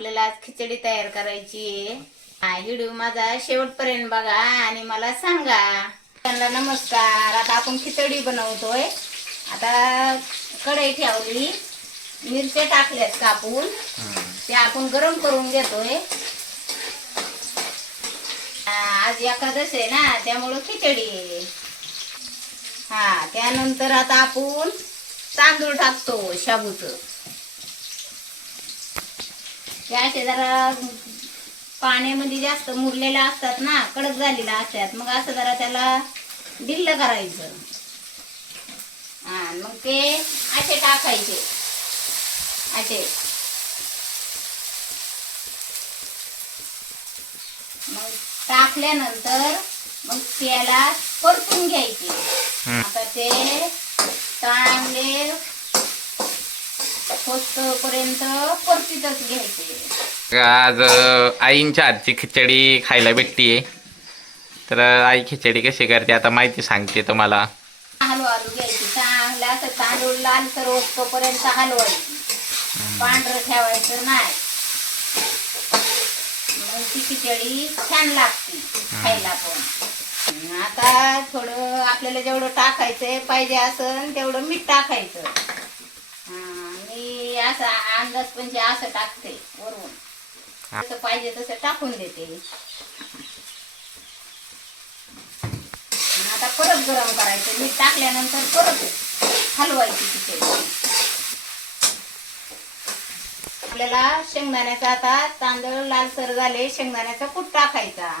आज खिचडी तयार करायची आहे. व्हिडिओ माझा शेवटपर्यंत बघा आणि मला सांगा. त्यांना नमस्कार. आता आपण खिचडी बनवतोय. आता कढई ठेवली. मिरच्या टाकल्यात कापून. ते आपण गरम करून घेतोय. हा, आज एकादश आहे ना त्यामुळं खिचडी हा त्यानंतर आता आपण तांदूळ टाकतो शाबूचं. ते असे जरा पाण्यामध्ये जास्त मुरलेल्या असतात ना कडक झालेल्या असतात. मग असं जरा त्याला ढिल्ल करायचं. हा मग ते असे टाकायचे. असे मग टाकल्यानंतर मग त्याला परतून घ्यायचे. आता ते चांगले पर्यंत परतीतच घ्यायचे. आज आईंच्या हातची खिचडी खायला भेटतीये. तर आई खिचडी कशी करते आता माहिती सांगते तुम्हाला. हलू हलू घ्यायची चांगलं असं तांदूळ लाल तर हलवायची पांढरं ठेवायचं नाही. मग ती खिचडी छान लागते खायला पण. आता थोडं आपल्याला जेवढं टाकायचंय पाहिजे असं तेवढं मीठ टाकायचं. असं अंदाज म्हणजे असं टाकते वरून. जसं पाहिजे तसं टाकून देते. आता परत गरम करायचं. मीठ टाकल्यानंतर परत हलवायची खिचडी आपल्याला शेंगदाण्याचा आता तांदूळ लालसर झाले शेंगदाण्याचा कूट टाकायचा.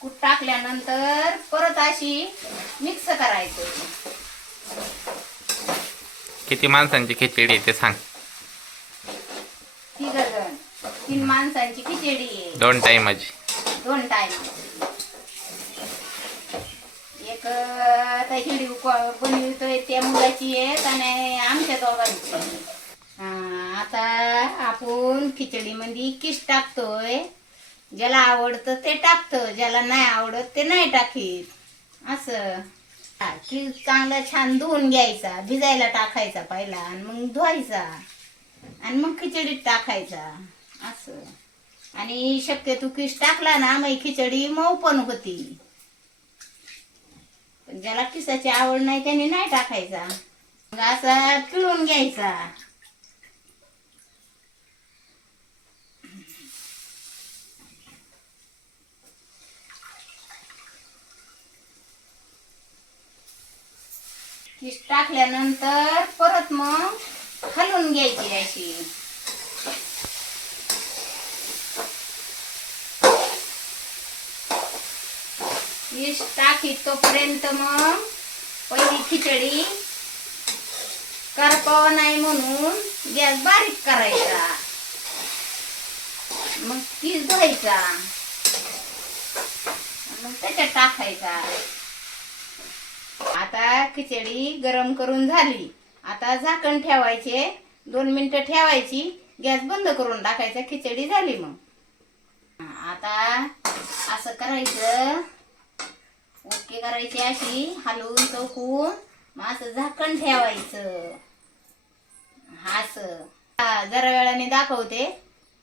कूट टाकल्यानंतर परत अशी मिक्स करायचं. किती माणसांची खिचडी आहे ते सांग. तिघ जण. तीन माणसांची खिचडी आहे. दोन टाइमाची दोन टाइम एक आता हिडी बनवितोय त्या मुलाची एक आणि आमच्या दोघांची. हा, आता आपण खिचडीमध्ये किस टाकतोय? ज्याला आवडतं ते टाकतं ज्याला नाही आवडत ते नाही टाकीत. असं. की चांगला छान धुवून घ्यायचा भिजायला टाकायचा पहिला आणि मग धुवायचा. आणि मग खिचडीत टाकायचा. असं. आणि शक्यतो किस टाकला ना मग खिचडी मऊ पण होती. पण ज्याला किसाची आवड नाही त्याने नाही टाकायचा. मग असा पिळून घ्यायचा. किस टाकल्यानंतर परत मग हलवून घ्यायची अशी. वीस टाकी तोपर्यंत मग पहिली खिचडी करपावा नाही म्हणून गॅस बारीक करायचा. मग पीस धुवायचा. मग त्याच्यात टाकायचा. आता खिचडी गरम करून झाली. आता झाकण ठेवायचे. दोन मिनटं ठेवायची. गॅस बंद करून टाकायचा. खिचडी झाली मग. आता असं करायचं. ओके करायची अशी. हलवून चौकून मग असं झाकण ठेवायचं. असं. जरा वेळाने दाखवते.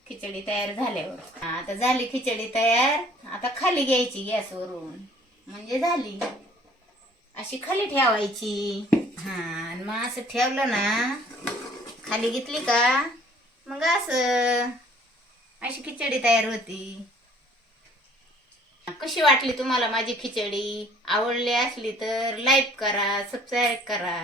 खिचडी तयार झाल्यावर. आता झाली खिचडी तयार. आता खाली घ्यायची गॅसवरून. म्हणजे झाली. अशी खाली ठेवायची. हा मग असं ठेवलं ना खाली घेतली का मग असं अशी खिचडी तयार होती. कशी वाटली तुम्हाला माझी खिचडी? आवडली असली तर लाईक करा सबस्क्राईब करा.